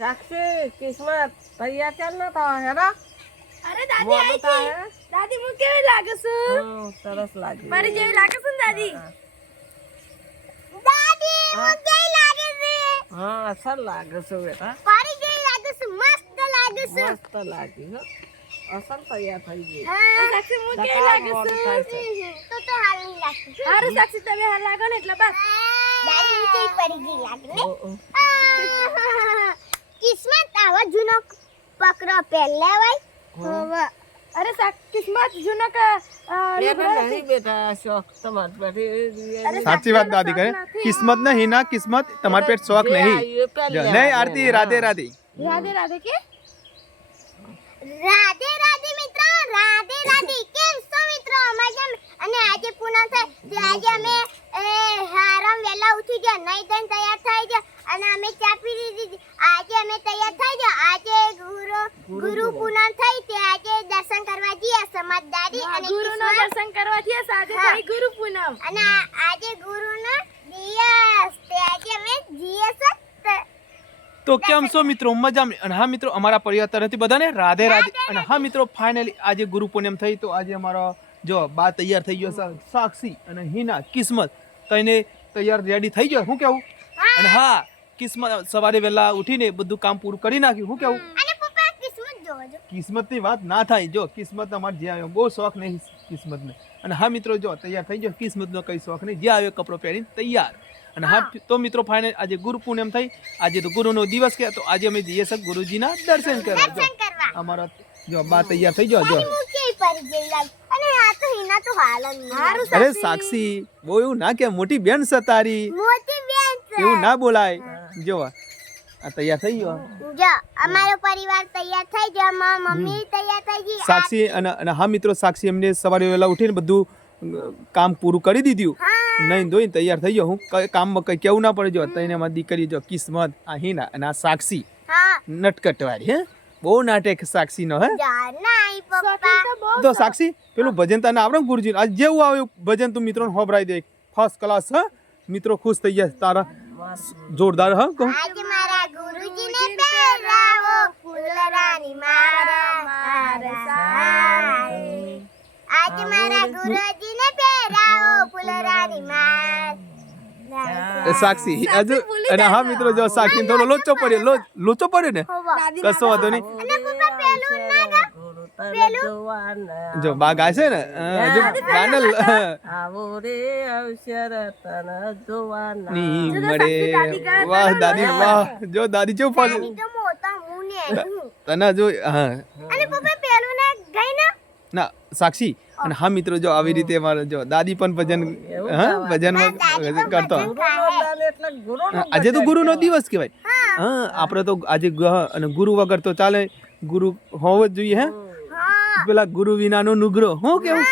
साक्षी किस्मत तैयार करना था है ना? अरे दादी आई थी दादी मु केवी लागे छे सरस लागे मारी जेवी लागे छे दादी दादी मु केवी लागे छे हां असल लागे छे बेटा मारी जेवी लागे छे मस्त लागे छे मस्त लागे हो असल तैयार થઈ ગઈ हां साक्षी मु केवी लागे छे तो हाल नहीं लागे अरे साक्षी तमे हाल लागो ने એટલે બસ દાદી નીચે પડી ગઈ લાગે ને किस्मत आवा जुनो पकड़ो पहले भाई अरे किस्मत जुनो का नहीं बेटा शौक તમાર પેટે સાચી વાત દાદી કહે કિસ્મત નહીં ના કિસ્મત તમાર પેટ શોખ નહીં નહીં આરતી રાધે રાધે राधे राधे के राधे राधे मित्र राधे राधे केम છો મિત્રો મજામાં અને આજે પૂનમ છે જે આજે અમે હારામ વેલા ઉઠી ગયા નહીં ધન તૈયાર થઈ ગયા અને અમે ચા પી લીધી આજે અમે તૈયાર થઈ ગયા આજે ગુરુ પૂનમ થઈ તે આજે દર્શન કરવા જઈએ સમજદારી અને ગુરુનો દર્શન કરવા જઈએ આજે થઈ ગુરુ પૂનમ અને આજે ગુરુનો દિવસ તે આજે અમે જઈએ છે તો કેમ છો મિત્રો મજામાં અને હા મિત્રો અમારા પરિવાર તરફથી બધાને રાધે રાધે અને હા મિત્રો ફાઇનલી આજે ગુરુ પૂનમ થઈ તો આજે અમારો જો બા તૈયાર થઈ ગયો છે સાક્ષી અને હિના કિસ્મત તઈને તૈયાર રેડી થઈ ગયો હું કેવું અને હા કિસ્મત સવારે વહેલા ઉઠીને બધું કામ પૂરું કરી નાખ્યું હું કેવું અને પપ્પા કિસ્મત જોવો જો કિસ્મતની વાત ના થાય જો કિસ્મત અમારે જે આવ્યો બહુ શોખ નહીં કિસ્મતને અને હા મિત્રો જો તૈયાર થઈ ગયો કિસ્મતનો કઈ શોખ નહીં જે આવ્યો કપડો પહેરીને તૈયાર અને હા તો મિત્રો ફાઇનલ આજે ગુરુ પૂનમ થઈ આજે તો ગુરુનો દિવસ કે તો આજે અમે જઈએ છીએ ગુરુજીના દર્શન કરવા જો અમારો જો બા તૈયાર થઈ ગયો જો અને આ તો હિના તો હાલ જ અરે સાક્ષી બહુ એવું ના કે મોટી બેન છે તારી મોટી બેન છે એવું ના બોલાય જો આ તૈયાર થઈ ગયો જો અમારો પરિવાર તૈયાર થઈ ગયો મમ્મી તૈયાર થઈ ગઈ સાક્ષી અને હા મિત્રો સાક્ષી એમને સવારે વહેલા ઉઠીને બધું કામ પૂરું કરી દીધું નહીં ધોઈને તૈયાર થઈ ગયો હું કામમાં કઈ કેવું ના પડે જો તઈને અમારી દીકરી જો કિસ્મત આ હિના અને આ સાક્ષી હા નટકટવાળી હે બહુ નાટક સાક્ષી નો હે જાનાઈ પપ્પા તો સાક્ષી પેલું ભજન તને આવડે ગુરુજી આજ જેવું આવ્યું ભજન તું મિત્રોને હોભરાઈ દે ફર્સ્ટ ક્લાસ હ મિત્રો ખુશ થઈ ગયા તારા જોરદાર હ કહું આજ મારા ગુરુજીને પહેરાવો ફૂલરાની મારા સહાય આજ મારા ગુરુજીને પહેરાવો ફૂલરાની મારા સાક્ષી હજુ અને હા મિત્રો જો સાક્ષી થોડો લોચો પડ્યો ને કશો વાંધો નહીં અને પપ્પા પેલું ના ગા જો બા ગાય છે ને હજુ ગાંડલ આવો રે અવસર તન જોવાના ની મળે વાહ દાદી વાહ જો દાદી જો ફાસ તો મોટા મુને તને જો હા અને પપ્પા પેલું ના ગઈ ના સાક્ષી અને હા મિત્રો જો આવી રીતે મારે જો દાદી પણ ભજન હા ભજનમાં કરતો આજે તો ગુરુનો દિવસ કહેવાય હા આપણે તો આજે અને ગુરુ વગર તો ચાલે ગુરુ હોવો જ જોઈએ હે પેલા ગુરુ વિનાનો નુગરો હું કેવું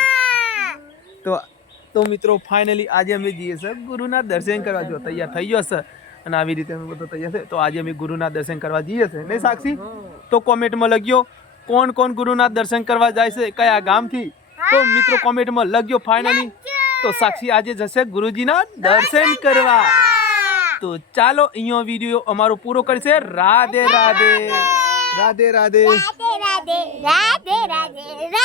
તો મિત્રો ફાઇનલી આજે અમે જઈએ છીએ ગુરુના દર્શન કરવા જો તૈયાર થઈ ગયો છે અને આવી રીતે અમે બધો તૈયાર છે તો આજે અમે ગુરુના દર્શન કરવા જઈએ છીએ નહીં સાક્ષી તો કોમેન્ટમાં લખ્યો કોણ કોણ ગુરુના દર્શન કરવા જાય છે કયા ગામથી તો મિત્રો કોમેન્ટમાં લખ્યો ફાઇનલી તો સાક્ષી આજે જશે ગુરુજીના દર્શન કરવા તો ચાલો અહીંયા વિડીયો અમારો પૂરો કરશે રાધે રાધે રાધે રાધે રાધે રાધે રાધે રાધે રાધે